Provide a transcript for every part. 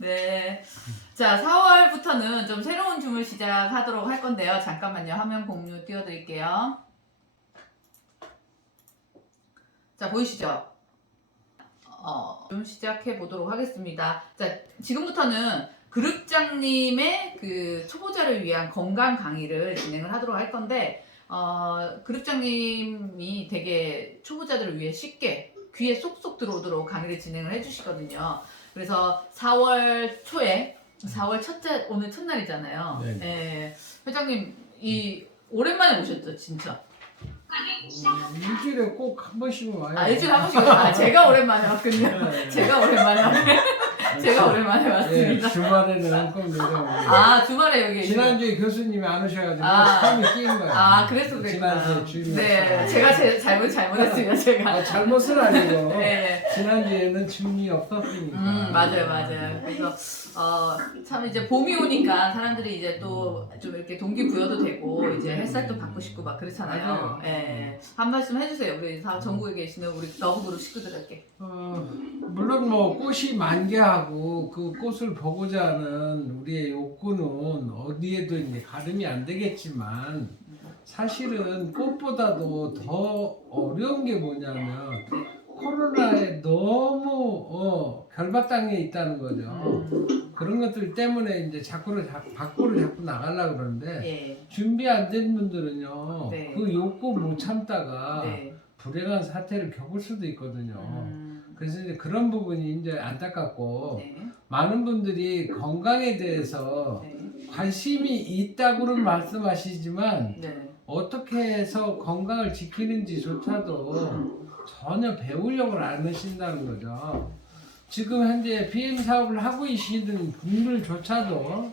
네. 자, 4월부터는 좀 새로운 줌을 시작하도록 할 건데요. 잠깐만요. 화면 공유 띄워드릴게요. 자, 보이시죠? 좀 시작해 보도록 하겠습니다. 자, 지금부터는 그룹장님의 그 초보자를 위한 건강 강의를 진행을 하도록 할 건데, 그룹장님이 되게 초보자들을 위해 쉽게 귀에 쏙쏙 들어오도록 강의를 진행을 해주시거든요. 그래서 4월 초에 4월 첫째 오늘 첫날이잖아요. 네. 예, 회장님 오랜만에 오셨죠, 진짜. 일주일에 꼭 한 번씩은 와요. 일주일에 한 번씩 제가 오랜만에 왔군요. 네. 제가 오랜만에 제가 오랜만에 왔습니다. 주말에는 꼭 내려오고. 주말에 여기 지난주에 교수님이 안 오셔가지고 아. 처음에 끼인 거예요. 그래서 그랬구나. 지난주에 주임이 네, 없어서. 제가 잘못했습니다, 제가. 잘못은 아니고 네. 지난주에는 주임이 없었으니까. 맞아요. 그래서 참 이제 봄이 오니까 사람들이 이제 또 좀 이렇게 동기부여도 되고 이제 햇살도 받고 싶고 막 그렇잖아요. 맞아요. 예. 한 말씀 해주세요. 우리 전국에 계시는 우리 러브그룹 식구들에게. 물론 뭐 꽃이 만개하고 그 꽃을 보고자 하는 우리의 욕구는 어디에도 이제 가름이 안 되겠지만 사실은 꽃보다도 더 어려운 게 뭐냐면 코로나에 너무 결박당해 있다는 거죠. 그런 것들 때문에 이제 밖으로 자꾸 나가려고 그러는데 예. 준비 안 된 분들은요. 네. 그 욕구 못 참다가 네. 불행한 사태를 겪을 수도 있거든요. 음. 그래서 이제 그런 부분이 이제 안타깝고 네. 많은 분들이 건강에 대해서 네. 관심이 있다고는 말씀하시지만 네. 어떻게 해서 건강을 지키는지조차도 전혀 배우려고 안 하신다는 거죠. 지금 현재 PM 사업을 하고 계시는 분들조차도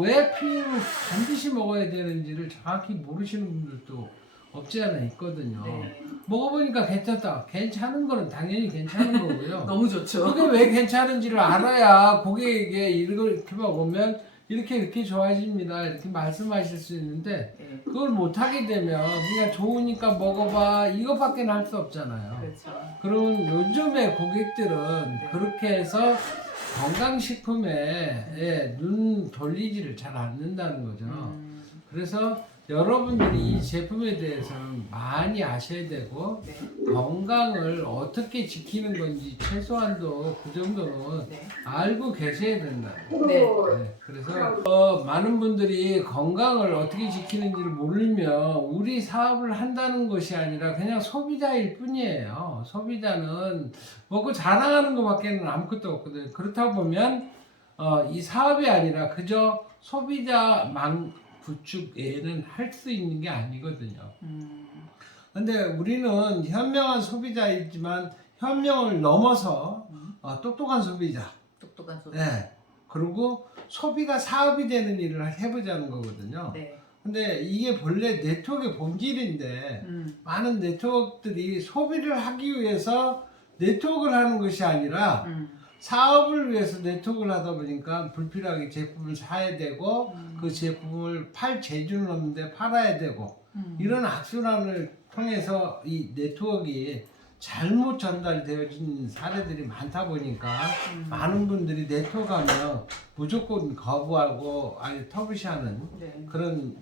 왜 PM을 반드시 먹어야 되는지를 정확히 모르시는 분들도 없지 않아 있거든요. 네. 먹어보니까 괜찮다. 괜찮은 거는 당연히 괜찮은 거고요. 너무 좋죠. 그게 왜 괜찮은지를 알아야 고객에게 이렇게 먹으면 이렇게 좋아집니다. 이렇게 말씀하실 수 있는데 네. 그걸 못하게 되면 그냥 좋으니까 먹어봐 이것밖에 할 수 없잖아요. 그렇죠. 그럼 요즘의 고객들은 그렇게 해서 건강식품에 눈 돌리지를 잘 않는다는 거죠. 그래서 여러분들이 이 제품에 대해서는 많이 아셔야 되고 네. 건강을 어떻게 지키는 건지 최소한도 그 정도는 네. 알고 계셔야 된다. 네. 네, 그래서 많은 분들이 건강을 어떻게 지키는지를 모르면 우리 사업을 한다는 것이 아니라 그냥 소비자일 뿐이에요. 소비자는 먹고 자랑하는 것밖에는 아무것도 없거든요. 그렇다 보면 이 사업이 아니라 그저 소비자만 구축에는 할 수 있는 게 아니거든요. 근데 우리는 현명한 소비자이지만 현명을 넘어서 똑똑한 소비자. 똑똑한 소비. 네. 그리고 소비가 사업이 되는 일을 해보자는 거거든요. 네. 근데 이게 본래 네트워크의 본질인데 많은 네트워크들이 소비를 하기 위해서 네트워크를 하는 것이 아니라 사업을 위해서 네트워크를 하다 보니까 불필요하게 제품을 사야 되고 그 제품을 팔 재주는 없는데 팔아야 되고 이런 악순환을 통해서 이 네트워크가 잘못 전달되어진 사례들이 많다 보니까 많은 분들이 네트워크 하면 무조건 거부하고 아니 터부시하는 네. 그런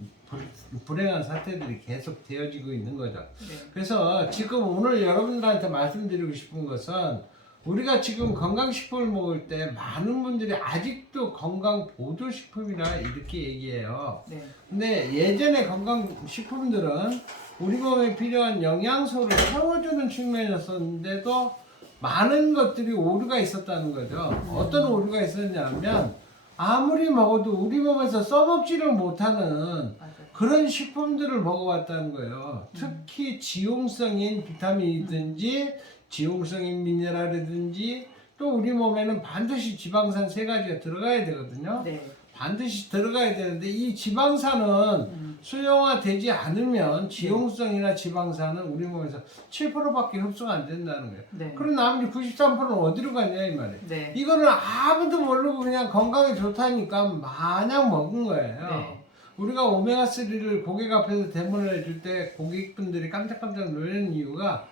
불행한 사태들이 계속 되어지고 있는 거죠. 네. 그래서 지금 오늘 여러분들한테 말씀드리고 싶은 것은 우리가 지금 건강식품을 먹을 때 많은 분들이 아직도 건강보조식품이라 이렇게 얘기해요. 네. 근데 예전에 건강식품들은 우리 몸에 필요한 영양소를 채워주는 측면이었었는데도 많은 것들이 오류가 있었다는 거죠. 어떤 오류가 있었냐면 아무리 먹어도 우리 몸에서 써먹지를 못하는 맞아요. 그런 식품들을 먹어왔다는 거예요. 특히 지용성인 비타민이든지 지용성인 미네랄이든지 또 우리 몸에는 반드시 지방산 3가지가 들어가야 되거든요. 네. 반드시 들어가야 되는데 이 지방산은 수용화되지 않으면 지용성이나 지방산은 우리 몸에서 7%밖에 흡수가 안 된다는 거예요. 네. 그럼 나머지 93%는 어디로 가냐 이 말이에요. 네. 이거는 아무도 모르고 그냥 건강에 좋다니까 마냥 먹은 거예요. 네. 우리가 오메가3를 고객 앞에서 데모를 해줄 때 고객분들이 깜짝깜짝 놀라는 이유가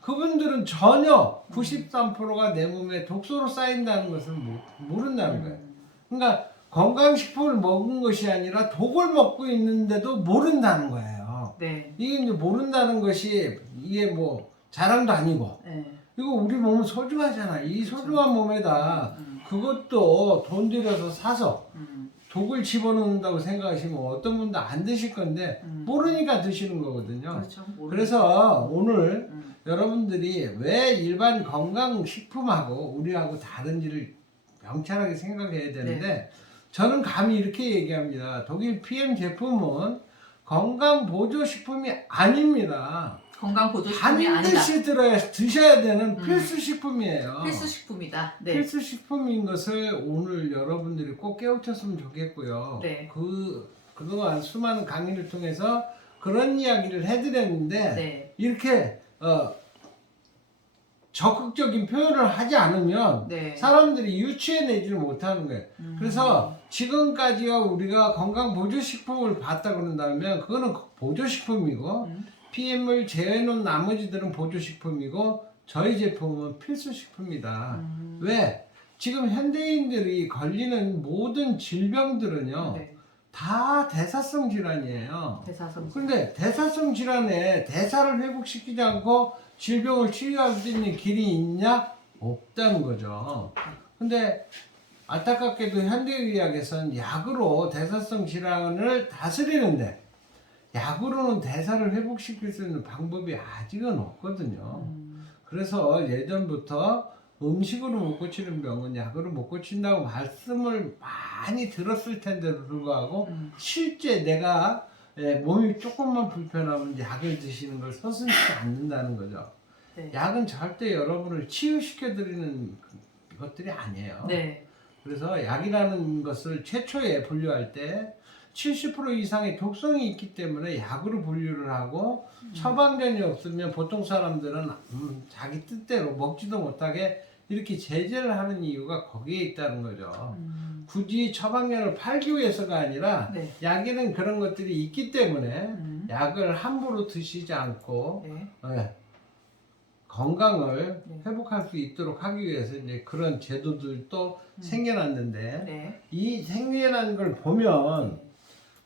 그분들은 전혀 93%가 내 몸에 독소로 쌓인다는 것을 모른다는 거예요. 그러니까 건강식품을 먹은 것이 아니라 독을 먹고 있는데도 모른다는 거예요. 네. 이게 이제 모른다는 것이 이게 뭐 자랑도 아니고 네. 이거 우리 몸은 소중하잖아. 이 소중한 몸에다 그것도 돈 들여서 사서 독을 집어넣는다고 생각하시면 어떤 분도 안 드실 건데 모르니까 드시는 거거든요. 그렇죠. 그래서 오늘 여러분들이 왜 일반 건강식품하고 우리하고 다른지를 명찰하게 생각해야 되는데 네. 저는 감히 이렇게 얘기합니다. 독일 PM 제품은 건강보조식품이 아닙니다. 건강보조식품이 아니다. 반드시 드셔야 되는 필수식품이에요. 필수식품이다. 네. 필수식품인 것을 오늘 여러분들이 꼭 깨우쳤으면 좋겠고요. 네. 그동안 수많은 강의를 통해서 그런 이야기를 해드렸는데 네. 이렇게 적극적인 표현을 하지 않으면 네. 사람들이 유추해내지를 못하는 거예요. 그래서 지금까지와 우리가 건강보조식품을 봤다 그런다면 그거는 보조식품이고 PM을 제외해놓은 나머지들은 보조식품이고 저희 제품은 필수식품이다. 왜? 지금 현대인들이 걸리는 모든 질병들은요. 네. 다 대사성 질환이에요. 대사성. 근데 대사성 질환에 대사를 회복시키지 않고 질병을 치유할 수 있는 길이 있냐? 없다는 거죠. 근데 안타깝게도 현대의학에서는 약으로 대사성 질환을 다스리는데 약으로는 대사를 회복시킬 수 있는 방법이 아직은 없거든요. 그래서 예전부터 음식으로 못 고치는 병은 약으로 못 고친다고 말씀을 많이 들었을 텐데도 불구하고 실제 내가 몸이 조금만 불편하면 약을 드시는 걸 서슴지 않는다는 거죠. 네. 약은 절대 여러분을 치유시켜드리는 것들이 아니에요. 네. 그래서 약이라는 것을 최초에 분류할 때 70% 이상의 독성이 있기 때문에 약으로 분류를 하고 처방전이 없으면 보통 사람들은 자기 뜻대로 먹지도 못하게 이렇게 제재를 하는 이유가 거기에 있다는 거죠. 굳이 처방전을 팔기 위해서가 아니라 네. 약에는 그런 것들이 있기 때문에 약을 함부로 드시지 않고 네. 건강을 네. 회복할 수 있도록 하기 위해서 이제 그런 제도들도 생겨났는데 네. 이 생겨난 걸 보면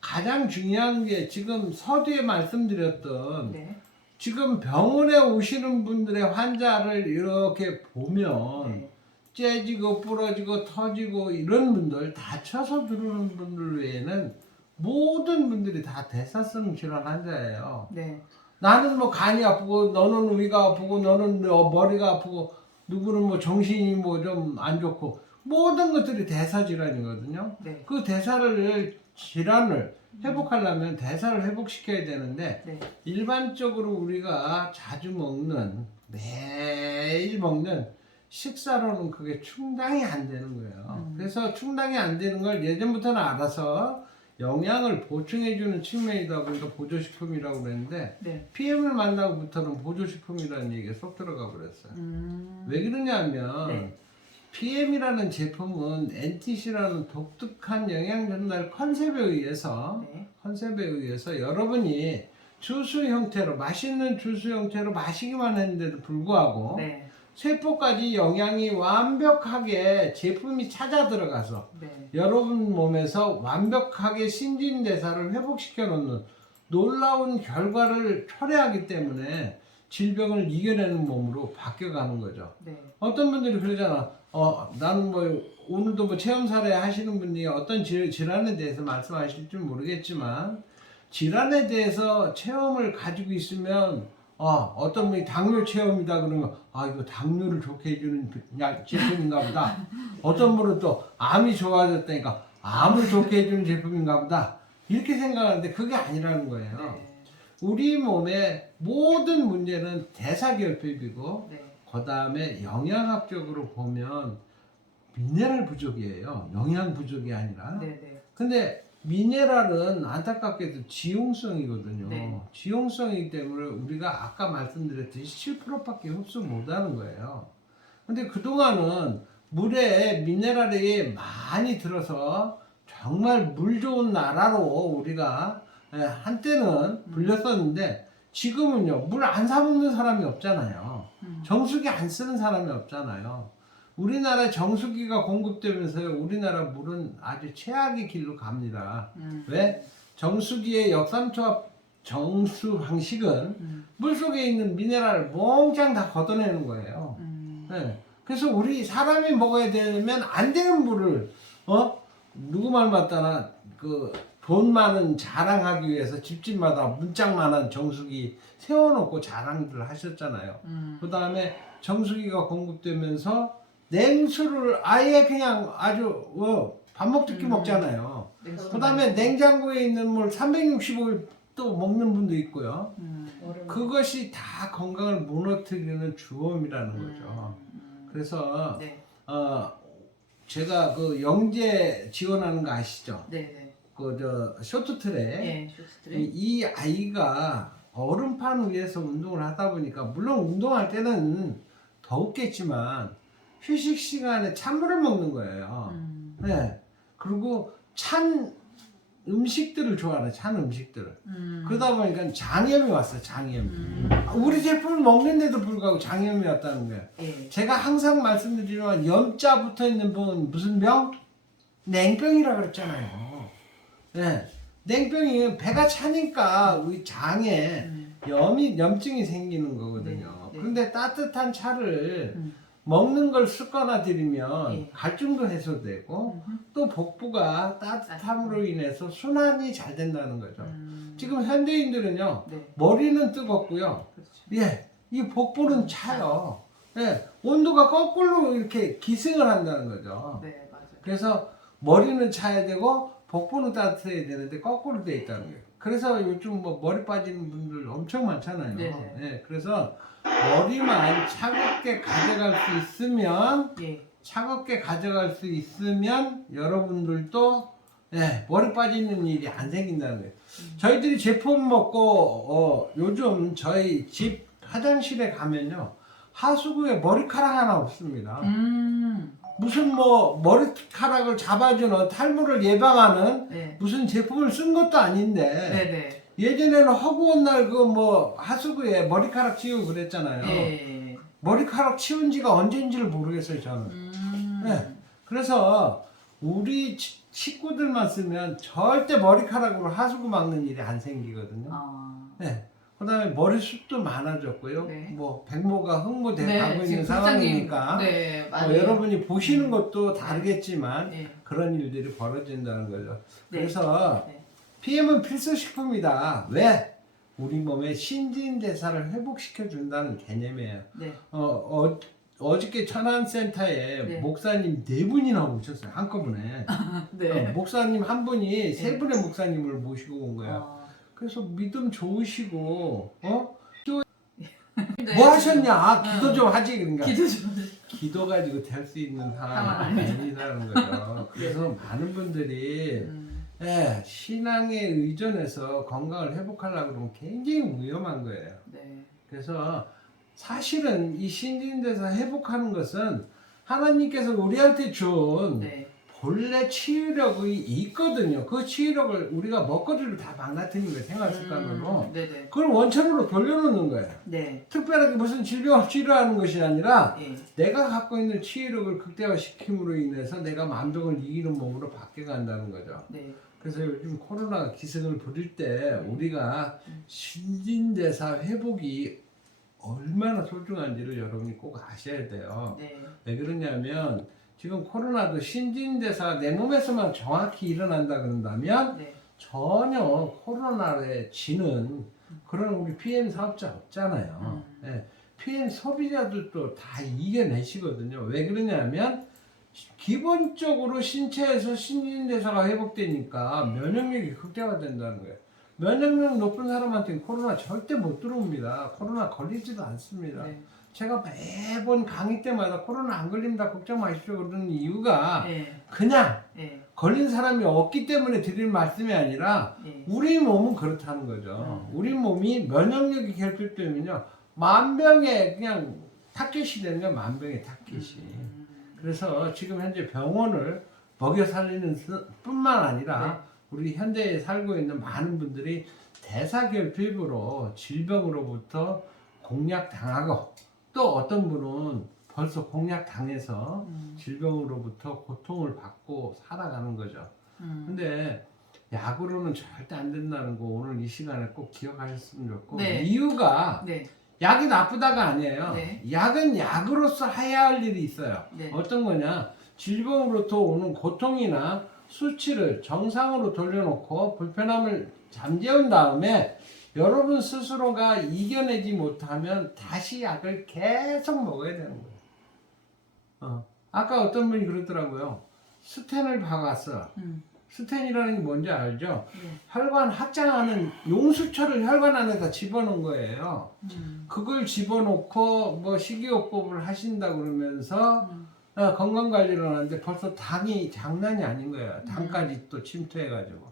가장 중요한 게 지금 서두에 말씀드렸던 네. 지금 병원에 오시는 분들의 환자를 이렇게 보면 네. 째지고 부러지고 터지고 이런 분들 다쳐서 들어오는 분들 외에는 모든 분들이 다 대사성 질환 환자예요. 네. 나는 뭐 간이 아프고 너는 위가 아프고 너는 머리가 아프고 누구는 뭐 정신이 뭐 좀 안 좋고 모든 것들이 대사 질환이거든요. 네. 그 질환을 회복하려면 대사를 회복시켜야 되는데 네. 일반적으로 우리가 자주 먹는 매일 먹는 식사로는 그게 충당이 안 되는 거예요. 그래서 충당이 안 되는 걸 예전부터는 알아서 영양을 보충해주는 측면이다 보니까 보조식품이라고 그랬는데 네. PM을 만나고부터는 보조식품이라는 얘기가 쏙 들어가 버렸어요. 왜 그러냐면 네. PM이라는 제품은 NTC라는 독특한 영양 전달 컨셉에 의해서 여러분이 주스 형태로 맛있는 주스 형태로 마시기만 했는데도 불구하고 네. 세포까지 영양이 완벽하게 제품이 찾아 들어가서 네. 여러분 몸에서 완벽하게 신진대사를 회복시켜 놓는 놀라운 결과를 초래하기 때문에 질병을 이겨내는 몸으로 바뀌어가는 거죠. 네. 어떤 분들이 그러잖아. 나는 뭐 오늘도 뭐 체험 사례 하시는 분이 어떤 질환에 대해서 말씀하실지 모르겠지만 질환에 대해서 체험을 가지고 있으면 어떤 분이 당뇨 체험이다 그러면 이거 당뇨를 좋게 해주는 제품인가 보다. 어떤 분은 또 암이 좋아졌다니까 암을 좋게 해주는 제품인가 보다. 이렇게 생각하는데 그게 아니라는 거예요. 네. 우리 몸의 모든 문제는 대사결핍이고 네. 그 다음에 영양학적으로 보면 미네랄 부족이에요. 영양 부족이 아니라. 네. 근데 미네랄은 안타깝게도 지용성이거든요. 네. 지용성이기 때문에 우리가 아까 말씀드렸듯이 7%밖에 흡수 못하는 거예요. 근데 그동안은 물에 미네랄이 많이 들어서 정말 물 좋은 나라로 우리가 한때는 불렸었는데 지금은요 물 안 사먹는 사람이 없잖아요. 정수기 안 쓰는 사람이 없잖아요. 우리나라 정수기가 공급되면서요 우리나라 물은 아주 최악의 길로 갑니다. 왜? 정수기의 역삼투압 정수 방식은 물속에 있는 미네랄을 몽땅 다 걷어내는 거예요. 네. 그래서 우리 사람이 먹어야 되면 안 되는 물을 누구 말 맞다나 그 돈 많은 자랑하기 위해서 집집마다 문짝만한 정수기 세워놓고 자랑들 하셨잖아요. 그 다음에 정수기가 공급되면서 냉수를 아예 그냥 아주 밥 먹듯이 먹잖아요. 그 다음에 냉장고에 있는 물 365일 또 먹는 분도 있고요. 그것이 다 건강을 무너뜨리는 주범이라는 거죠. 그래서 네. 제가 그 영재 지원하는 거 아시죠? 네. 그 저 쇼트트랙. 네, 쇼트트랙. 이 아이가 얼음판 위에서 운동을 하다 보니까 물론 운동할 때는 더웠겠지만 휴식 시간에 찬물을 먹는 거예요. 네. 그리고 찬 음식들을 좋아하는 찬 음식들을. 그러다 보니까 장염이 왔어요. 장염이. 우리 제품을 먹는데도 불구하고 장염이 왔다는 거예요. 네. 제가 항상 말씀드리지만 염자 붙어 있는 병은 무슨 병? 냉병이라 그랬잖아요. 네. 냉병이 배가 차니까 우리 장에 염증이 생기는 거거든요. 네. 그런데 따뜻한 차를 먹는 걸 습관화들이면 예. 갈증도 해소되고 또 복부가 따뜻함으로 인해서 순환이 잘 된다는 거죠. 지금 현대인들은요 네. 머리는 뜨겁고요. 그렇죠. 예, 이 복부는 차요. 예, 온도가 거꾸로 이렇게 기승을 한다는 거죠. 네, 맞아요. 그래서 머리는 차야 되고 복부는 따뜻해야 되는데 거꾸로 돼 있다는 거예요. 그래서 요즘 뭐 머리 빠지는 분들 엄청 많잖아요. 네. 예, 그래서 머리만 차갑게 가져갈 수 있으면 예. 차갑게 가져갈 수 있으면 여러분들도 머리 빠지는 일이 안 생긴다는 거예요. 저희들이 제품 먹고 요즘 저희 집 화장실에 가면요 하수구에 머리카락 하나 없습니다. 무슨 뭐 머리카락을 잡아주는 탈모를 예방하는 네. 무슨 제품을 쓴 것도 아닌데 네네. 예전에는 허구한 날 그 뭐 하수구에 머리카락 치우고 그랬잖아요. 네. 머리카락 치운 지가 언제인지를 모르겠어요 저는. 네. 그래서 우리 식구들만 쓰면 절대 머리카락으로 하수구 막는 일이 안 생기거든요. 네. 그다음에 머리숱도 많아졌고요. 네. 뭐 백모가 흑모돼 네, 가고 있는 지금 상황이니까 네, 뭐 많이. 여러분이 보시는 것도 다르겠지만 네. 그런 일들이 벌어진다는 거죠. 네. 그래서 네. PM은 필수 식품이다. 왜? 우리 몸의 신진대사를 회복시켜 준다는 개념이에요. 네. 어저께 천안센터에 네. 목사님 4분이나 오셨어요. 한꺼번에. 네. 목사님 한 분이 3분의 목사님을 모시고 온 거예요. 아, 그래서 믿음 좋으시고 네. 뭐 하셨냐? 기도 좀 하지. 그러니까 기도 좀. 기도 가지고 될 수 있는 상황이 상황 아니라는 거죠. 그래서 많은 분들이 신앙에 의존해서 건강을 회복하려고 그러면 굉장히 위험한 거예요. 네. 그래서 사실은 이 신진대사 회복하는 것은 하나님께서 우리한테 준 네. 본래 치유력이 있거든요. 그 치유력을 우리가 먹거리를 다 망가뜨리는 거예요. 생활 습관으로. 네네. 그걸 원천으로 돌려놓는 거예요. 네. 특별하게 무슨 질병을 치료하는 것이 아니라 예. 내가 갖고 있는 치유력을 극대화시킴으로 인해서 내가 만병을 이기는 몸으로 바뀌어간다는 거죠. 네. 그래서 요즘 코로나가 기승을 부릴 때 우리가 신진대사 회복이 얼마나 소중한지를 여러분이 꼭 아셔야 돼요. 네. 왜 그러냐면 지금 코로나도 신진대사가 내 몸에서만 정확히 일어난다 그런다면 네. 전혀 코로나에 지는 그런 우리 PM 사업자 없잖아요. PM 소비자들도 다 이겨내시거든요. 왜 그러냐면 기본적으로 신체에서 신진대사가 회복되니까 면역력이 극대화된다는 거예요. 면역력 높은 사람한테는 코로나 절대 못 들어옵니다. 코로나 걸리지도 않습니다. 네. 제가 매번 강의 때마다 코로나 안 걸립니다. 걱정 마십시오. 그러는 이유가 네. 그냥 네. 걸린 사람이 없기 때문에 드리는 말씀이 아니라 네. 우리 몸은 그렇다는 거죠. 우리 몸이 면역력이 결핍되면요. 만병의 그냥 타켓이 되는 거야. 만병의 타켓이. 그래서 지금 현재 병원을 먹여 살리는 뿐만 아니라 네. 우리 현대에 살고 있는 많은 분들이 대사결핍으로 질병으로부터 공략당하고 또 어떤 분은 벌써 공략당해서 질병으로부터 고통을 받고 살아가는 거죠. 근데 약으로는 절대 안 된다는 거 오늘 이 시간에 꼭 기억하셨으면 좋고 네. 이유가 네. 약이 나쁘다가 아니에요. 네. 약은 약으로서 해야 할 일이 있어요. 네. 어떤 거냐? 질병으로부터 오는 고통이나 수치를 정상으로 돌려놓고 불편함을 잠재운 다음에 여러분 스스로가 이겨내지 못하면 다시 약을 계속 먹어야 되는 거예요. 아까 어떤 분이 그러더라고요. 스텐을 박았어. 스텐이라는 게 뭔지 알죠? 네. 혈관 확장하는 용수철을 혈관 안에다 집어넣은 거예요. 그걸 집어넣고 뭐 식이요법을 하신다 그러면서 건강관리를 하는데 벌써 당이 장난이 아닌 거예요. 당까지 또 침투해가지고.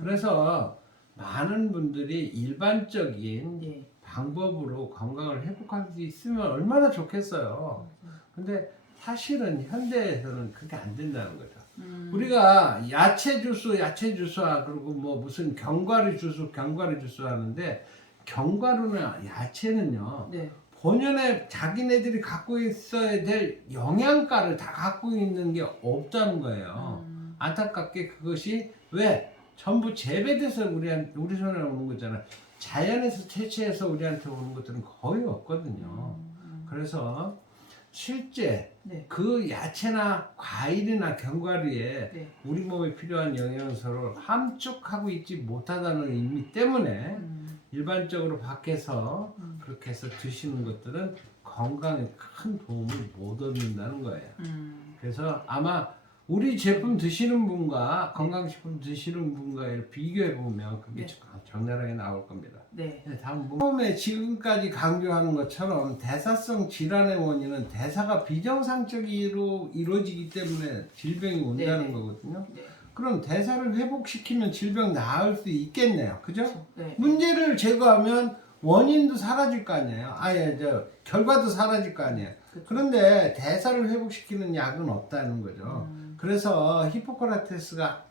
그래서 많은 분들이 일반적인 네. 방법으로 건강을 회복할 수 있으면 얼마나 좋겠어요. 근데 사실은 현대에서는 그게 안 된다는 거죠. 우리가 야채 주스 그리고 뭐 무슨 견과류 주스 하는데 견과류나 야채는요. 네. 본연의 자기네들이 갖고 있어야 될 영양가를 다 갖고 있는 게 없다는 거예요. 안타깝게 그것이 왜 전부 재배돼서 우리 손에 오는 거잖아요. 자연에서 채취해서 우리한테 오는 것들은 거의 없거든요. 그래서 실제 네. 그 야채나 과일이나 견과류에 네. 우리 몸에 필요한 영양소를 함축하고 있지 못하다는 의미 때문에 일반적으로 밖에서 그렇게 해서 드시는 것들은 건강에 큰 도움을 못 얻는다는 거예요. 그래서 아마 우리 제품 드시는 분과 건강식품 드시는 분과의 비교해 보면 그게 네. 적나라하게 나올 겁니다. 네. 다음 처음에 지금까지 강조하는 것처럼 대사성 질환의 원인은 대사가 비정상적으로 이루어지기 때문에 질병이 온다는 네. 거거든요. 네. 그럼 대사를 회복시키면 질병 나을 수 있겠네요. 그죠? 네. 문제를 제거하면 원인도 사라질 거 아니에요. 결과도 사라질 거 아니에요. 그쵸. 그런데 대사를 회복시키는 약은 없다는 거죠. 그래서 히포크라테스가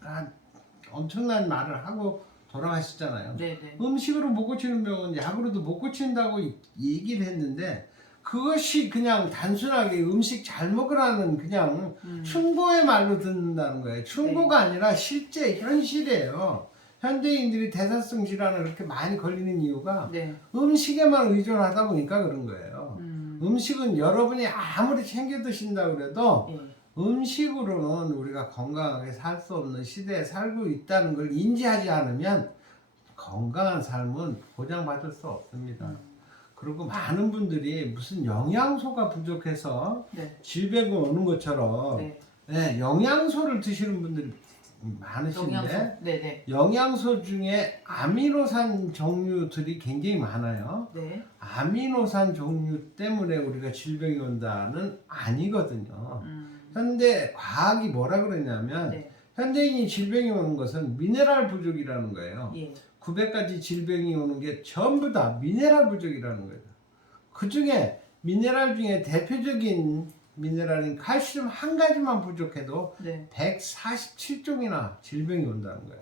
엄청난 말을 하고 돌아가셨잖아요. 네네. 음식으로 못 고치는 병은 약으로도 못 고친다고 얘기를 했는데 그것이 그냥 단순하게 음식 잘 먹으라는 그냥 충고의 말로 듣는다는 거예요. 충고가 아니라 실제 현실이에요. 현대인들이 대사성 질환을 그렇게 많이 걸리는 이유가 네. 음식에만 의존하다 보니까 그런 거예요. 음식은 여러분이 아무리 챙겨 드신다고 그래도 네. 음식으로는 우리가 건강하게 살 수 없는 시대에 살고 있다는 걸 인지하지 않으면 건강한 삶은 보장받을 수 없습니다. 그리고 많은 분들이 무슨 영양소가 부족해서 네. 질병이 오는 것처럼 네. 영양소를 드시는 분들이 많으신데 영양소. 네네. 영양소 중에 아미노산 종류들이 굉장히 많아요. 네. 아미노산 종류 때문에 우리가 질병이 온다는 아니거든요. 현대 과학이 뭐라 그러냐면 네. 현대인이 질병이 오는 것은 미네랄 부족이라는 거예요. 예. 900가지 질병이 오는 게 전부 다 미네랄 부족이라는 거예요. 그 중에 미네랄 중에 대표적인 미네랄인 칼슘 한 가지만 부족해도 네. 147종이나 질병이 온다는 거예요.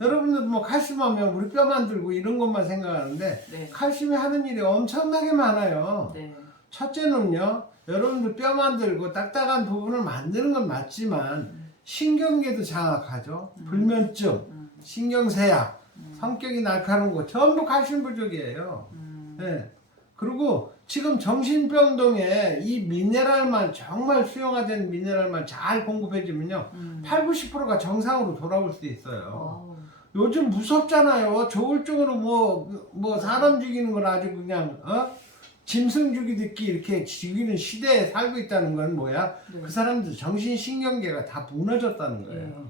여러분들 뭐 칼슘 하면 우리 뼈 만들고 이런 것만 생각하는데 네. 칼슘이 하는 일이 엄청나게 많아요. 네. 첫째는요, 여러분들 뼈 만들고 딱딱한 부분을 만드는 건 맞지만 신경계도 장악하죠. 불면증, 신경쇠약, 성격이 날카로운 거 전부 칼슘 부족이에요. 네. 그리고 지금 정신병동에 이 미네랄만 정말 수용화된 미네랄만 잘 공급해주면요 80~90%가 정상으로 돌아올 수 있어요. 와우. 요즘 무섭잖아요. 조울증으로 뭐 사람 죽이는 걸 아주 그냥 짐승 죽이듯이 이렇게 죽이는 시대에 살고 있다는 건 뭐야? 네. 그 사람들 정신신경계가 다 무너졌다는 거예요.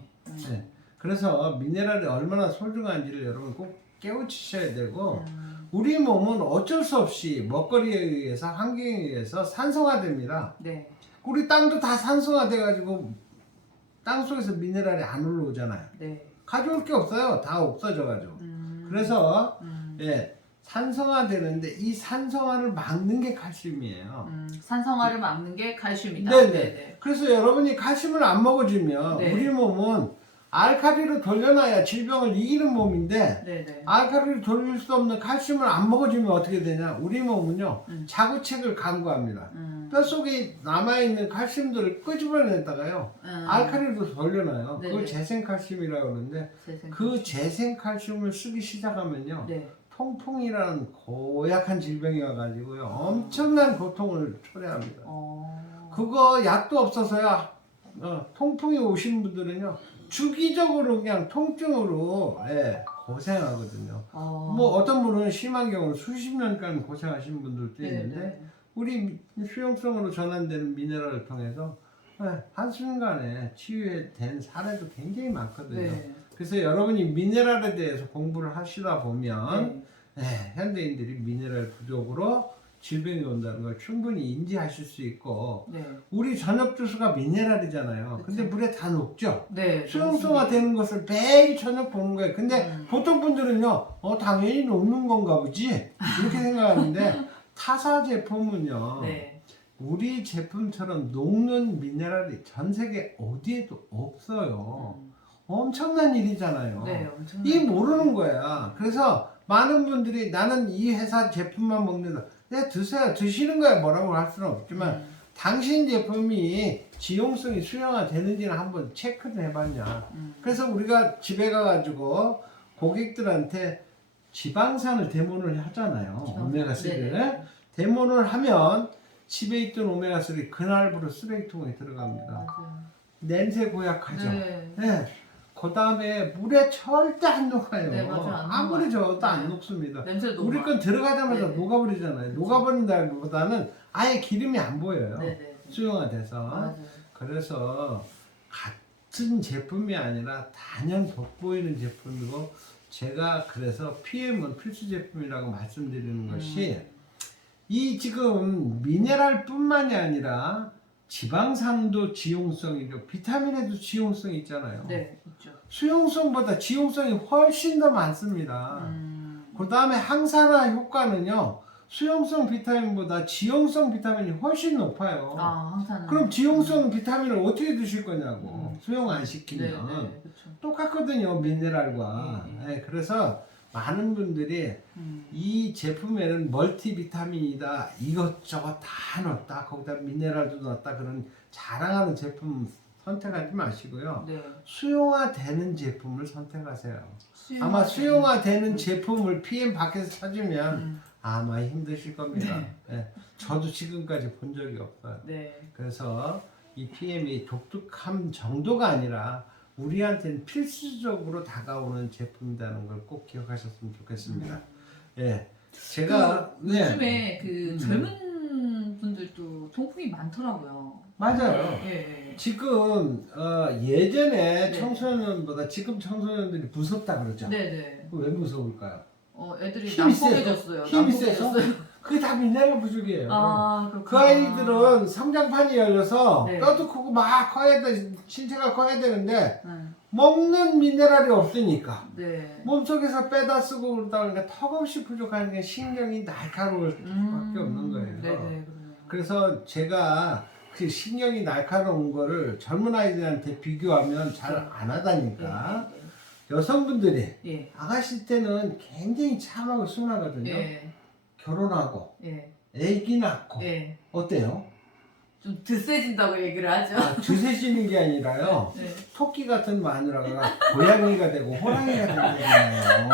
네. 그래서 미네랄이 얼마나 소중한지를 여러분 꼭 깨우치셔야 되고 우리 몸은 어쩔 수 없이 먹거리에 의해서 환경에 의해서 산성화됩니다. 네. 우리 땅도 다 산성화돼 가지고 땅 속에서 미네랄이 안 올라오잖아요. 네. 가져올 게 없어요. 다 없어져 가지고. 그래서 산성화되는데 이 산성화를 막는 게 칼슘이에요. 산성화를 막는 게 칼슘이다. 네네. 네네. 그래서 여러분이 칼슘을 안 먹어주면 네. 우리 몸은 알칼리로 돌려놔야 질병을 이기는 몸인데 네네. 알칼리로 돌릴 수 없는 칼슘을 안 먹어주면 어떻게 되냐? 우리 몸은요 자구책을 강구합니다. 뼛속에 남아있는 칼슘들을 끄집어내다가요 알칼리로 돌려놔요. 네네. 그걸 재생칼슘이라고 그러는데 그 재생칼슘을 쓰기 시작하면요 네. 통풍이라는 고약한 질병이 와가지고요 엄청난 고통을 초래합니다. 그거 약도 없어서요 통풍이 오신 분들은요 주기적으로 그냥 통증으로 고생하거든요. 뭐 어떤 분은 심한 경우는 수십 년간 고생하신 분들도 있는데 네네. 우리 수용성으로 전환되는 미네랄을 통해서 한순간에 치유된 사례도 굉장히 많거든요. 네. 그래서 여러분이 미네랄에 대해서 공부를 하시다 보면 현대인들이 미네랄 부족으로 질병이 온다는 걸 충분히 인지하실 수 있고 네. 우리 저녁 주스가 미네랄이잖아요. 그쵸. 근데 물에 다 녹죠. 네. 수용소가 되는 것을 매일 저녁 보는 거예요. 근데 보통 분들은요, 당연히 녹는 건가 보지 이렇게 생각하는데 타사 제품은요, 네. 우리 제품처럼 녹는 미네랄이 전 세계 어디에도 없어요. 엄청난 일이잖아요. 네, 엄청난 이 모르는 거야. 그래서 많은 분들이 나는 이 회사 제품만 먹는다. 드세요. 드시는 거야. 뭐라고 할 수는 없지만 당신 제품이 지용성이 수용화 되는지는 한번 체크 좀 해봤냐. 그래서 우리가 집에 가가지고 고객들한테 지방산을 데모를 하잖아요. 오메가3를. 데모를 하면 집에 있던 오메가3 그날부로 쓰레기통에 들어갑니다. 맞아요. 냄새 고약하죠. 네. 그 다음에 물에 절대 안 녹아요. 네, 맞아요. 안 아무리 녹아요. 저어도 안 녹습니다. 냄새도 우리 건 들어가자마자 네. 녹아버리잖아요. 녹아버린다기보다는 아예 기름이 안 보여요. 네네. 수용화돼서. 맞아요. 그래서 같은 제품이 아니라 단연 돋보이는 제품이고 제가 그래서 PM은 필수 제품이라고 말씀드리는 것이 이 지금 미네랄뿐만이 아니라 지방산도 지용성이죠. 비타민에도 지용성이 있잖아요. 네, 있죠. 수용성보다 지용성이 훨씬 더 많습니다. 그 다음에 항산화 효과는요. 수용성 비타민보다 지용성 비타민이 훨씬 높아요. 항산화. 그럼 지용성 비타민을 어떻게 드실 거냐고. 수용 안 시키면. 네, 그렇죠. 똑같거든요. 미네랄과. 그래서 많은 분들이 이 제품에는 멀티비타민이다 이것저것 다 넣었다 거기다 미네랄도 넣었다 그런 자랑하는 제품 선택하지 마시고요. 네. 수용화되는 제품을 선택하세요. 아마 수용화되는 제품을 PM 밖에서 찾으면 아마 힘드실 겁니다. 저도 지금까지 본 적이 없어요. 그래서 이 PM이 독특함 정도가 아니라 우리한테는 필수적으로 다가오는 제품이라는 걸 꼭 기억하셨으면 좋겠습니다. 제가 요즘에 그 젊은 분들도 통풍이 많더라고요. 맞아요. 지금 예전에 네. 청소년보다 지금 청소년들이 무섭다 그러죠. 네네. 왜 무서울까요? 애들이 힘이 세서? 난폭해졌어요. 힘이 세서? 난폭해졌어요. 그게 다 미네랄 부족이에요. 그렇구나. 그 아이들은 성장판이 열려서 네. 뼈도 크고 막 커야 돼, 신체가 커야 되는데 먹는 미네랄이 없으니까 네. 몸속에서 빼다 쓰고 그러다 보니까 턱없이 부족한 게 신경이 날카로울 수밖에 없는 거예요. 네네, 그러네요. 그래서 제가 그 신경이 날카로운 거를 젊은 아이들한테 비교하면 잘 안 하다니까 여성분들이 아가씨 때는 굉장히 참하고 순하거든요. 결혼하고 애기 낳고 어때요? 좀 드세진다고 얘기를 하죠. 드세지는 게 아니라요. 토끼 같은 마누라가 고양이가 되고 호랑이가 되잖아요.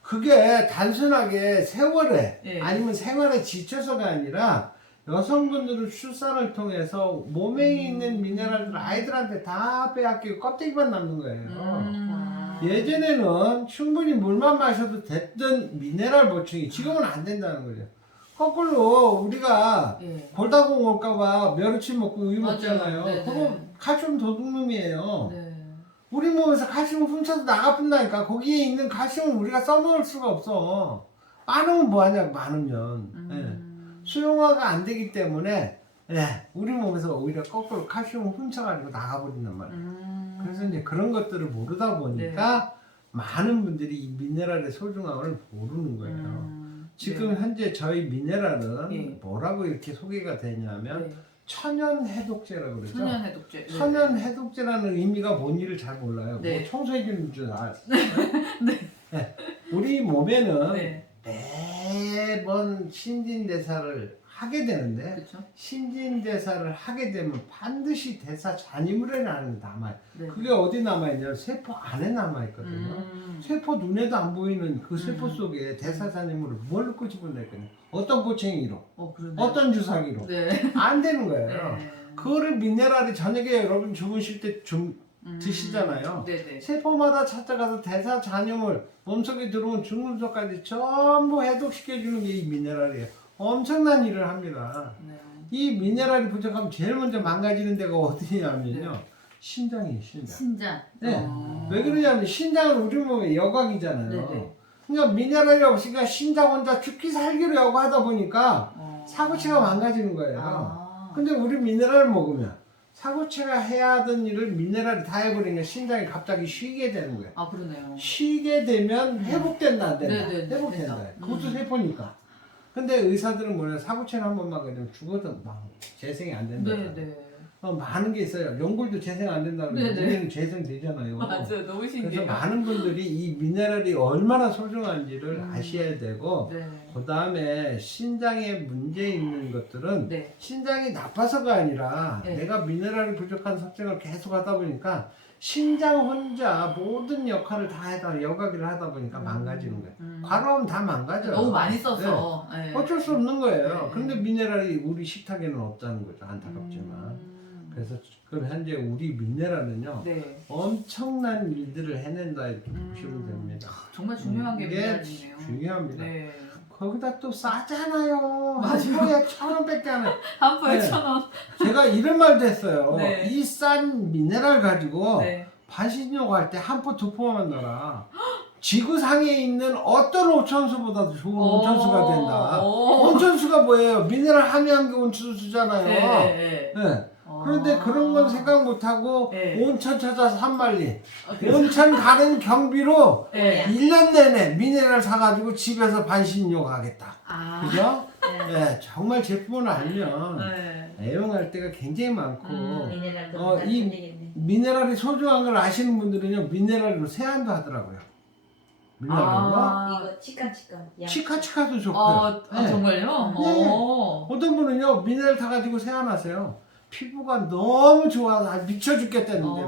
그게 단순하게 세월에 아니면 생활에 지쳐서가 아니라 여성분들은 출산을 통해서 몸에 있는 미네랄들 아이들한테 다 빼앗기고 껍데기만 남는 거예요. 예전에는 충분히 물만 마셔도 됐던 미네랄 보충이 지금은 안 된다는 거죠. 거꾸로 우리가 골다공 올까봐 멸치 먹고 우유 먹잖아요. 그거 칼슘 도둑놈이에요. 우리 몸에서 칼슘을 훔쳐서 나가뿐다니까. 거기에 있는 칼슘을 우리가 써먹을 수가 없어. 많으면 뭐하냐 많으면. 수용화가 안 되기 때문에 우리 몸에서 오히려 거꾸로 칼슘을 훔쳐가지고 나가버린단 말이에요. 그래서 이제 그런 것들을 모르다 보니까 많은 분들이 이 미네랄의 소중함을 모르는 거예요. 지금 네. 현재 저희 미네랄은 예. 뭐라고 이렇게 소개가 되냐면 네. 천연 해독제라고 그러죠. 천연 해독제. 천연 해독제라는 의미가 뭔지를 잘 몰라요. 네. 뭐 청소해 주는 줄 알아요. 네. 네. 우리 몸에는 네. 매번 신진대사를 하게 되는데 그렇죠. 신진대사를 하게 되면 반드시 대사 잔여물이라는 게 남아요. 네. 그게 어디 남아있냐면 세포 안에 남아있거든요. 세포 눈에도 안 보이는 그 세포 속에 대사 잔여물을 뭘로 끄집어낼 거냐. 어떤 꼬챙이로, 그러네. 어떤 주사기로. 네. 안 되는 거예요. 네. 그거를 미네랄이 저녁에 여러분 주무실 때 좀 드시잖아요. 네네. 세포마다 찾아가서 대사 잔여물, 몸속에 들어온 중금속까지 전부 해독시켜주는 게 이 미네랄이에요. 엄청난 일을 합니다. 네. 이 미네랄이 부족하면 제일 먼저 망가지는 데가 어디냐면요. 네. 심장이에요, 심장. 신장. 네. 왜 그러냐면 신장은 우리 몸의 여각이잖아요. 네네. 그러니까 미네랄이 없으니까 심장 혼자 죽기 살기로 하고 하다 보니까 사고체가 망가지는 거예요. 근데 우리 미네랄을 먹으면 사고체가 해야 하던 일을 미네랄이 다 해버리니까 심장이 갑자기 쉬게 되는 거예요. 그러네요. 쉬게 되면 회복된다 안 된다. 네네네, 회복된다. 된다. 그것도 세포니까. 근데 의사들은 뭐냐 사고체는 한 번만 그냥 죽어도 막 재생이 안 된다. 네네. 많은 게 있어요. 연골도 재생 안 된다 그러면 네네. 우리는 재생 되잖아요. 맞아요. 너무 그래서 신기해요. 많은 분들이 이 미네랄이 얼마나 소중한지를 아셔야 되고 네. 그 다음에 신장에 문제 있는 것들은 네. 신장이 나빠서가 아니라 네. 내가 미네랄이 부족한 섭생을 계속 하다 보니까 신장 혼자 모든 역할을 다 해다 여가기를 하다 보니까 망가지는 거예요. 과로하면 다 망가져요. 너무 많이 써서. 네. 네. 어쩔 수 없는 거예요. 네. 근데 미네랄이 우리 식탁에는 없다는 거죠. 안타깝지만. 그래서 지금 현재 우리 미네랄은요. 네. 엄청난 일들을 해낸다 이렇게 보시면 됩니다. 정말 중요한 게 이게 미네랄이네요. 중요합니다. 네. 거기다 또 싸잖아요. 맞아요. 한 포에 1,000원밖에 안 해요. 한 포에 네. 1,000원. 제가 이런 말도 했어요. 네. 이 싼 미네랄 가지고 네. 반신욕 할 때 한 포, 두 포만 넣어라. 지구상에 있는 어떤 온천수보다도 좋은 온천수가 된다. 온천수가 뭐예요? 미네랄 함유한 게 온천수잖아요. 네. 네. 그런데 그런 건 생각 못하고 네. 온천 찾아서 산말리 온천 가는 경비로 네. 1년 내내 미네랄 사가지고 집에서 반신욕 하겠다. 그죠? 네. 네, 정말 제품을 알면 네. 애용할 때가 굉장히 많고 미네랄도 이 되겠네. 미네랄이 소중한 걸 아시는 분들은요 미네랄로 세안도 하더라고요. 미네랄로 이거 치카치카. 치카치카도 좋고요. 네. 정말요? 네. 어떤 분은요 미네랄 타가지고 세안하세요. 피부가 너무 좋아서 미쳐 죽겠다는데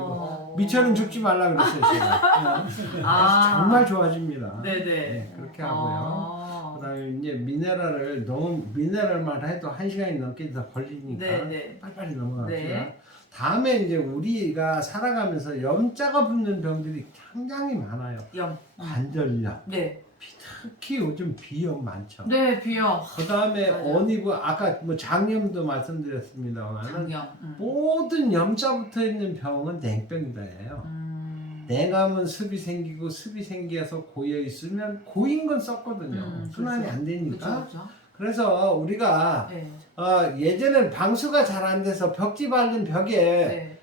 미쳐는 죽지 말라 그랬어요 제가. 그래서 정말 좋아집니다. 네네. 네, 그렇게 하고요. 그다음에 이제 미네랄을 너무 미네랄만 해도 1시간이 넘게 더 걸리니까 네네. 빨리빨리 넘어갑시다. 네. 다음에 이제 우리가 살아가면서 염자가 붙는 병들이 굉장히 많아요. 염. 관절염. 네. 특히 요즘 비염 많죠. 네, 비염. 그 다음에 맞아요. 어니브 아까 뭐 장염도 말씀드렸습니다만 장염. 모든 염자 붙어 있는 병은 냉병이다예요. 냉하면 습이 생기고 습이 생겨서 고여 있으면 고인 건 썩거든요. 순환이 안 되니까. 그렇죠. 그래서 우리가 네. 예전엔 방수가 잘 안 돼서 벽지 바른 벽에 네.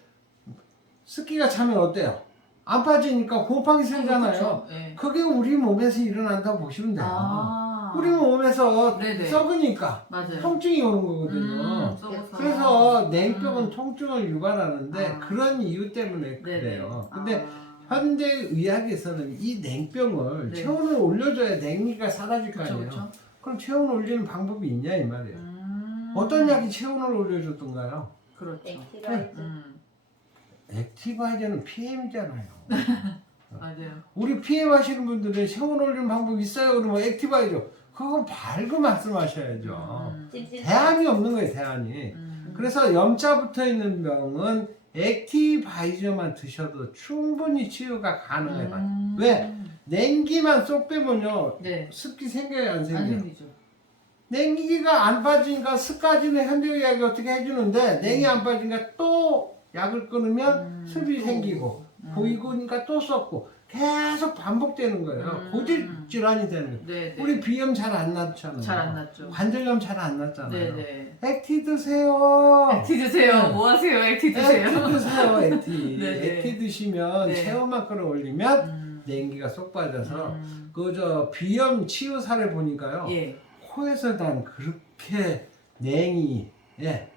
습기가 차면 어때요? 안 빠지니까 곰팡이 생기잖아요. 그렇죠. 네. 그게 우리 몸에서 일어난다고 보시면 돼요. 우리 몸에서 네네. 썩으니까 맞아요. 통증이 오는 거거든요. 썩어서. 그래서 냉병은 통증을 유발하는데 아. 그런 이유 때문에 그래요. 근데 현대 의학에서는 이 냉병을 네. 체온을 올려줘야 냉기가 사라질 거 그쵸, 아니에요. 그쵸. 그럼 체온 올리는 방법이 있냐 이 말이에요. 어떤 약이 체온을 올려줬던가요? 그렇죠. 액티바이트. 액티바이저는 PM이잖아요. 맞아요. 우리 PM 하시는 분들은 체온 올리는 방법 있어요? 그러면 액티바이저 그거 말고 말씀하셔야죠. 대안이 없는 거예요, 대안이. 그래서 염자 붙어 있는 병은 액티바이저만 드셔도 충분히 치유가 가능해요. 왜? 냉기만 쏙 빼면요, 네. 습기 생겨요, 안 안 생겨요? 생기죠. 냉기가 안 빠지니까 습까지는 현대의학이 어떻게 해주는데 냉이 안 빠지니까 또 약을 끊으면 습이 생기고 보이고니까 또 썩고 계속 반복되는 거예요. 고질 질환이 되는 거예요. 네. 우리 비염 잘 안 났잖아요. 잘 안 났죠. 관절염 잘 안 났잖아요. 네네. 액티 드세요. 액티 드세요. 뭐 하세요? 액티 드세요. 액티 드세요. 액티. 네네. 액티 드시면 네. 체온만 끌어올리면 냉기가 쏙 빠져서 그저 비염 치유사를 보니까요. 예. 코에서 난 그렇게 냉이, 예,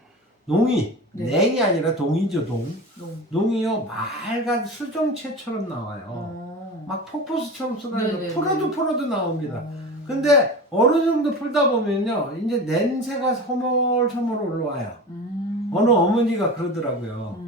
농이, 네. 냉이 아니라 동이죠, 동. 너무. 농이요, 맑은 수정체처럼 나와요. 어. 막 폭포수처럼 쏟아져 네네네. 풀어도 나옵니다. 근데 어느 정도 풀다 보면요, 이제 냄새가 서물서물 올라와요. 어느 어머니가 그러더라고요.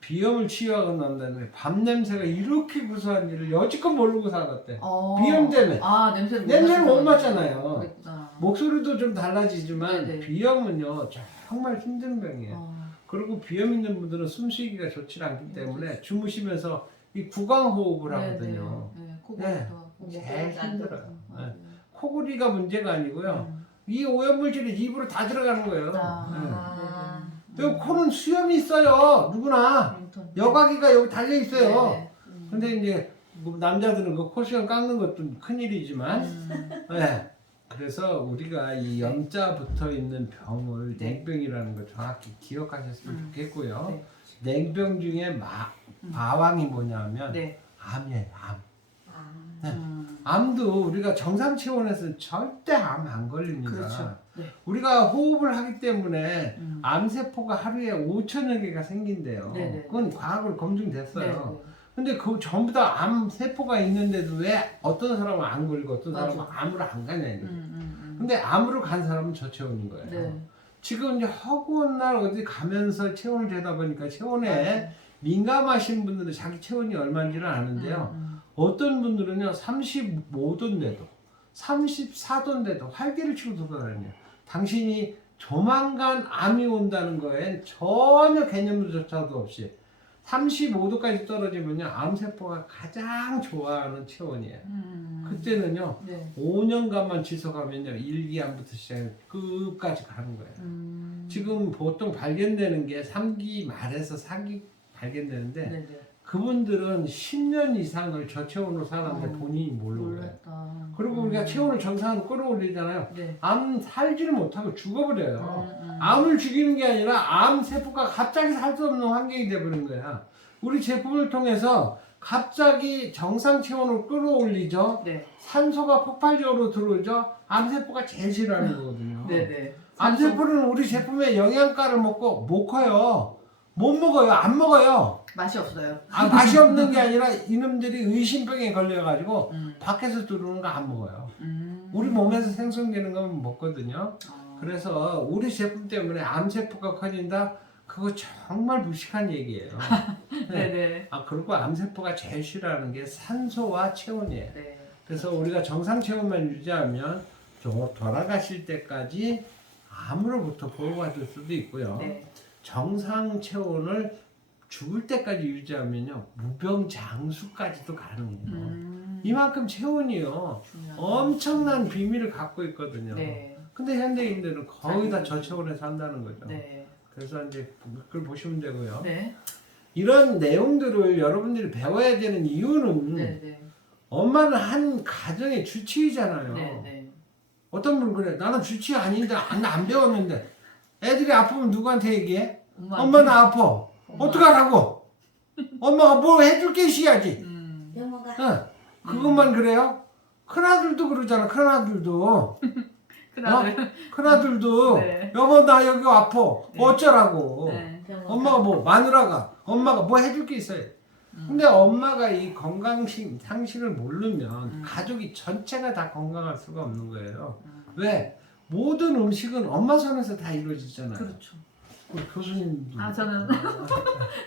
비염을 치유하고 난 다음에 밤 냄새가 이렇게 구수한 일을 여지껏 모르고 살았대. 비염 때문에. 아, 냄새를 못 맡잖아요. 그랬구나. 목소리도 좀 달라지지만 네네. 비염은요 정말 힘든 병이에요. 어. 그리고 비염 있는 분들은 숨쉬기가 좋지 않기 때문에 주무시면서 이 구강호흡을 하거든요. 네, 네. 코골이도. 제일 힘들어요. 맞아요. 네. 코골이가 문제가 아니고요. 이 오염물질이 입으로 다 들어가는 거예요. 아. 네. 여기 코는 수염이 있어요. 누구나. 여과기가 여기 달려 있어요. 네. 근데 이제 뭐 남자들은 그 코수염 깎는 것도 큰일이지만 네. 그래서 우리가 이 염자 붙어 있는 병을 네. 냉병이라는 걸 정확히 기억하셨으면 좋겠고요. 네. 냉병 중에 마왕이 뭐냐면 네. 암이에요. 암. 아. 네. 암도 우리가 정상 체온에서는 절대 암 안 걸립니다. 그렇죠. 네. 우리가 호흡을 하기 때문에 암세포가 하루에 5천여 개가 생긴대요. 네네. 그건 과학으로 검증됐어요. 네. 근데 그 전부 다 암세포가 있는데도 왜 어떤 사람은 안 걸리고 어떤 사람은 맞아. 암으로 안 가냐 이거죠. 근데 암으로 간 사람은 저체온인 거예요. 네. 지금 이제 허구한 날 어디 가면서 체온을 재다 보니까 체온에 맞아. 민감하신 분들은 자기 체온이 얼마인지를 아는데요. 어떤 분들은요 35도인데도 34도인데도 활기를 치고 돌아다녀요. 당신이 조만간 암이 온다는 거엔 전혀 개념조차도 없이 35도까지 떨어지면요 암세포가 가장 좋아하는 체온이에요. 그때는요 네. 5년간만 지속하면요 1기암부터 시작해서 끝까지 가는 거예요. 지금 보통 발견되는 게 3기 말에서 4기 발견되는데 네네. 그분들은 10년 이상을 저체온으로 살았는데 본인이 모르는 거예요. 그리고 우리가 체온을 정상으로 끌어올리잖아요. 네. 암 살지를 못하고 죽어버려요. 암을 죽이는 게 아니라 암 세포가 갑자기 살 수 없는 환경이 돼버린 거야. 우리 제품을 통해서 갑자기 정상 체온을 끌어올리죠. 네. 산소가 폭발적으로 들어오죠. 암세포가 제일 싫어하는 거거든요. 네네. 암세포는 우리 제품의 영양가를 먹고 못 커요. 못 먹어요. 안 먹어요. 맛이 없어요. 아, 맛이 없는 게 아니라 이놈들이 의심병에 걸려가지고 밖에서 들어오는 거 안 먹어요. 우리 몸에서 생성되는 건 먹거든요. 그래서 우리 제품 때문에 암세포가 커진다? 그거 정말 무식한 얘기예요. 네네. 아, 그리고 암세포가 제일 싫어하는 게 산소와 체온이에요. 네. 그래서 우리가 정상 체온만 유지하면 돌아가실 때까지 암으로부터 보호받을 수도 있고요. 네. 정상 체온을 죽을 때까지 유지하면요 무병장수까지도 가능해요. 이만큼 체온이요 중요하다. 엄청난 비밀을 갖고 있거든요. 네. 근데 현대인들은 거의 다 저체온에 산다는 거죠. 네. 그래서 이제 그걸 보시면 되고요. 네. 이런 내용들을 여러분들이 배워야 되는 이유는 네네. 엄마는 한 가정의 주치의잖아요. 네네. 어떤 분은 그래, 나는 주치의 아닌데 안 배웠는데 애들이 아프면 누구한테 얘기해? 엄마 나 아파. 어떡하라고? 엄마가 뭐 해줄 게 있어야지. 병원 가. 응. 그것만 그래요? 큰아들도 그러잖아. 큰아들도. 큰아들. 큰아들도 네. 여보 나 여기 아파. 네. 어쩌라고. 네. 병원 엄마가 뭐 마누라가 엄마가 뭐 해줄 게 있어요. 근데 엄마가 이 건강 상식을 모르면 가족이 전체가 다 건강할 수가 없는 거예요. 왜? 모든 음식은 엄마 손에서 다 이루어지잖아요. 그렇죠. 우리 교수님도. 아,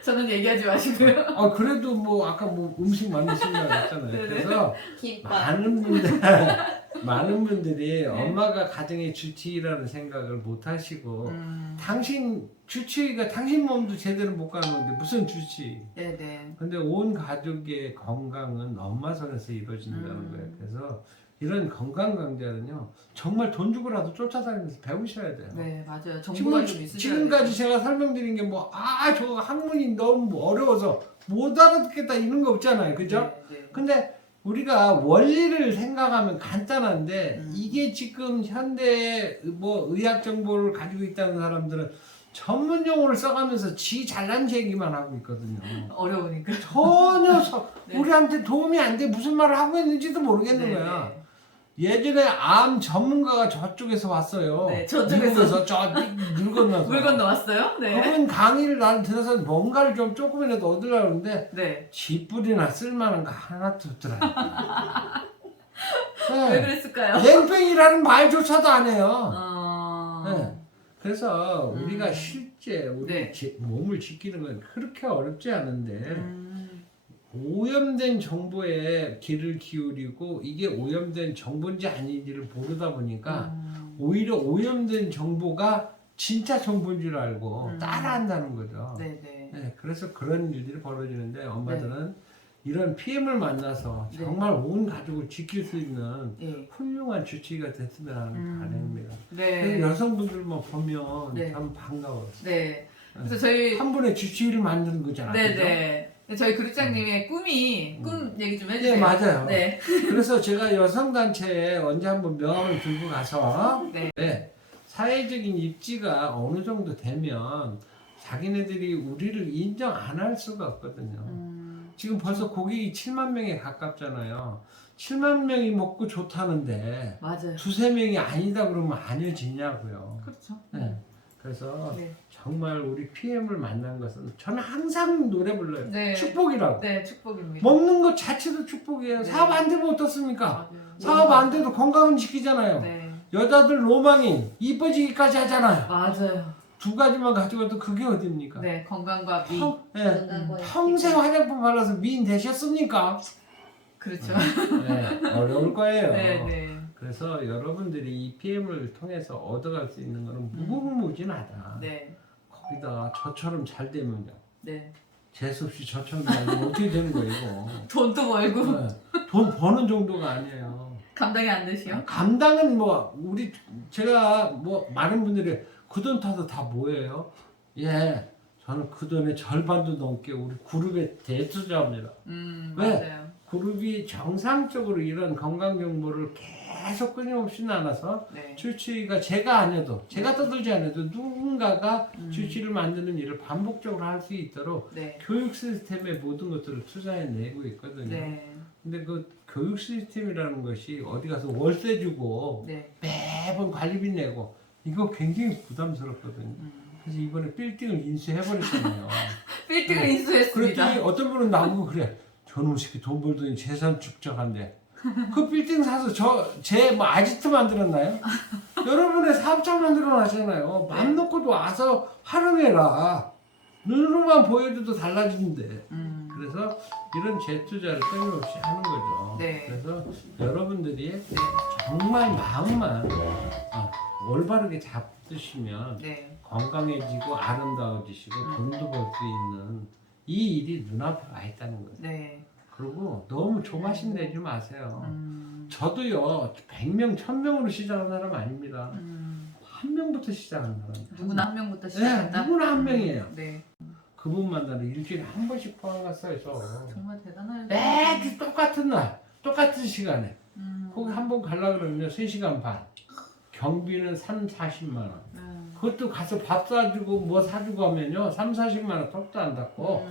저는 얘기하지 마시고요. 아 그래도 뭐 아까 뭐 음식 만드신다고 했잖아요. 네네. 그래서 김밥. 많은 분들이 네. 엄마가 가정의 주치의라는 생각을 못 하시고 당신 주치의가 당신 몸도 제대로 못 가는데 무슨 주치의? 네네. 근데 온 가족의 건강은 엄마 손에서 이루어진다는 거예요. 그래서 이런 건강 강좌는요 정말 돈 주고라도 쫓아다니면서 배우셔야 돼요. 네, 맞아요. 정보가 좀 있으셔야 돼요. 지금까지 제가 설명드린 게 뭐 저거 학문이 너무 어려워서 못 알아듣겠다 이런 거 없잖아요. 그죠? 네, 네. 근데 우리가 원리를 생각하면 간단한데 이게 지금 현대 뭐 의학 정보를 가지고 있다는 사람들은 전문 용어를 써가면서 지 잘난 얘기만 하고 있거든요. 어려우니까. 전혀 네. 우리한테 도움이 안 돼. 무슨 말을 하고 있는지도 모르겠는 네, 거야. 네. 예전에 암 전문가가 저쪽에서 왔어요. 네, 저쪽에서. 미국에서 물 건너서. 물 건너왔어요? 네. 그분 강의를 나는 들어서 뭔가를 좀 조금이라도 얻으려고 하는데 네. 쥐뿔이나 쓸만한 거 하나도 없더라. 왜 네. 그랬을까요? 냉병이라는 말조차도 안 해요. 네. 그래서 우리가 실제 우리 네. 몸을 지키는 건 그렇게 어렵지 않은데 음. 오염된 정보에 귀를 기울이고 이게 오염된 정보인지 아닌지를 모르다 보니까 오히려 오염된 정보가 진짜 정보인 줄 알고 따라한다는 거죠. 네네. 네, 그래서 그런 일들이 벌어지는데 엄마들은 이런 PM을 만나서 네. 정말 온 가족을 지킬 수 있는 네. 훌륭한 주치의가 됐으면 하는 바람입니다. 네. 여성분들만 보면 네. 참 반가워요. 네. 그래서 저희 한 분의 주치의를 만드는 거잖아요. 네네. 저희 그룹장님의 꿈이 꿈 얘기 좀 해주세요. 네, 맞아요. 네. 그래서 제가 여성단체에 언제 한번 명함을 들고 가서 네. 네, 사회적인 입지가 어느 정도 되면 자기네들이 우리를 인정 안 할 수가 없거든요. 지금 벌써 고객이 7만 명에 가깝잖아요. 7만 명이 먹고 좋다는데 맞아요. 두세 명이 아니다 그러면 아니어지냐고요. 그렇죠. 네. 그래서 네. 정말 우리 PM을 만난 것은 저는 항상 노래 불러요. 네. 축복이라고. 네, 축복입니다. 먹는 것 자체도 축복이에요. 네. 사업 안 되면 어떻습니까? 맞아요. 사업 안 돼도 건강은 지키잖아요. 네. 여자들 로망이 이뻐지기까지 하잖아요. 맞아요. 두 가지만 가져가도 그게 어딥니까? 네, 건강과 미. 네. 평생 화장품 발라서 미인 되셨습니까? 그렇죠. 네, 어려울 거예요. 네, 네. 그래서 여러분들이 이 PM을 통해서 얻어갈 수 있는 거는 무궁무진하다. 네. 거기다가 저처럼 잘 되면요. 네. 재수없이 저처럼 잘 되면 어떻게 되는 거예요, 이거? 돈도 벌고 네, 돈 버는 정도가 아니에요. 감당이 안 되시요? 감당은 뭐 제가 뭐 많은 분들이 그 돈 타도 다 뭐예요? 예, 저는 그 돈의 절반도 넘게 우리 그룹에 대투자합니다. 왜? 맞아요. 그룹이 정상적으로 이런 건강 정보를 계속 끊임없이 나눠서 네. 주치의가 제가 안 해도 제가 떠들지 않아도 누군가가 주치의를 만드는 일을 반복적으로 할 수 있도록 네. 교육 시스템에 모든 것들을 투자해 내고 있거든요. 네. 근데 그 교육 시스템이라는 것이 어디 가서 월세 주고 네. 매번 관리비 내고 이거 굉장히 부담스럽거든요. 그래서 이번에 빌딩을 인수해버렸잖아요. 빌딩을 인수했습니다. 그랬더니 어떤 분은 나보고 그래. 저놈 새끼 돈 벌더니 재산 축적한대. 그 빌딩 사서 제 뭐 아지트 만들었나요? 여러분의 사업장 만들어놨잖아요. 맘 놓고도 와서 활용해라. 눈으로만 보여줘도 달라지는데. 그래서 이런 재투자를 끊임없이 하는 거죠. 네. 그래서 여러분들이 정말 마음만 올바르게 잡으시면 네. 건강해지고 아름다워지시고 돈도 벌 수 있는 이 일이 눈앞에 와 있다는 거예요. 네. 그리고 너무 조바심 내지 마세요. 저도요 100명, 1000명으로 시작한 사람 아닙니다. 한 명부터 시작한 사람. 누구나 한 명부터 시작한다. 네, 누구나 한 명이에요. 네. 그분 만나러 일주일에 한 번씩 포항 갔어요. 정말 대단하죠. 매주 똑같은 날, 똑같은 시간에. 거기 한 번 가려고 그러면 3시간 반. 경비는 3, 40만 원. 그것도 가서 밥 사주고 뭐 사주고 하면요 3, 40만 원 턱도 안 닿고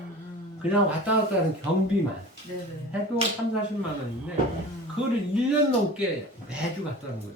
그냥 왔다 갔다 하는 경비만 네네. 해도 3, 40만 원인데 그거를 1년 넘게 매주 갔다는 거죠.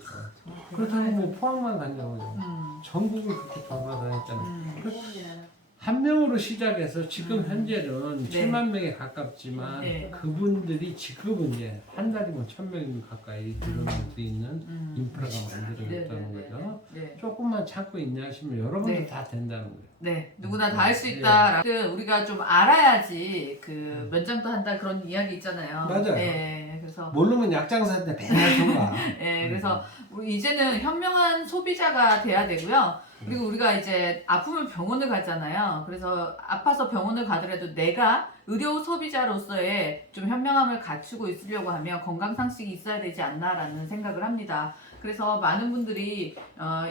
그렇다고 뭐 포항만 다녀오죠. 전국을 그렇게 돌아다녔잖아요. 한 명으로 시작해서 지금 현재는 네. 7만 명에 가깝지만 네. 그분들이 지금은 이제 한 달이면 1000명 가까이 늘어날 수 있는 인프라가 만들어졌다는 네. 거죠. 네. 조금만 참고 인내하시면 여러분도 네. 다 된다는 거예요. 네, 누구나 다 할 수 있다. 우리가 좀 알아야지 그 면장도 한다 그런 이야기 있잖아요. 맞아요. 네, 그래서 모르면 약장사인데 맨날 통과. 네, 그래서 우리 이제는 현명한 소비자가 돼야 되고요. 그리고 우리가 이제 아프면 병원을 가잖아요. 그래서 아파서 병원을 가더라도 내가 의료 소비자로서의 좀 현명함을 갖추고 있으려고 하면 건강 상식이 있어야 되지 않나라는 생각을 합니다. 그래서 많은 분들이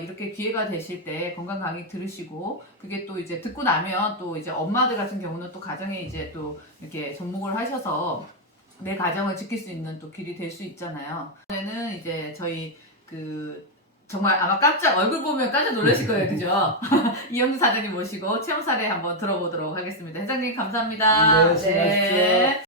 이렇게 기회가 되실 때 건강 강의 들으시고 그게 또 이제 듣고 나면 또 이제 엄마들 같은 경우는 또 가정에 이제 또 이렇게 접목을 하셔서 내 가정을 지킬 수 있는 또 길이 될 수 있잖아요. 이번에는 이제 저희 그 정말 아마 얼굴 보면 깜짝 놀라실 거예요. 그죠? 이영주 사장님 모시고 체험 사례 한번 들어보도록 하겠습니다. 회장님 감사합니다. 네, 수고하십시오.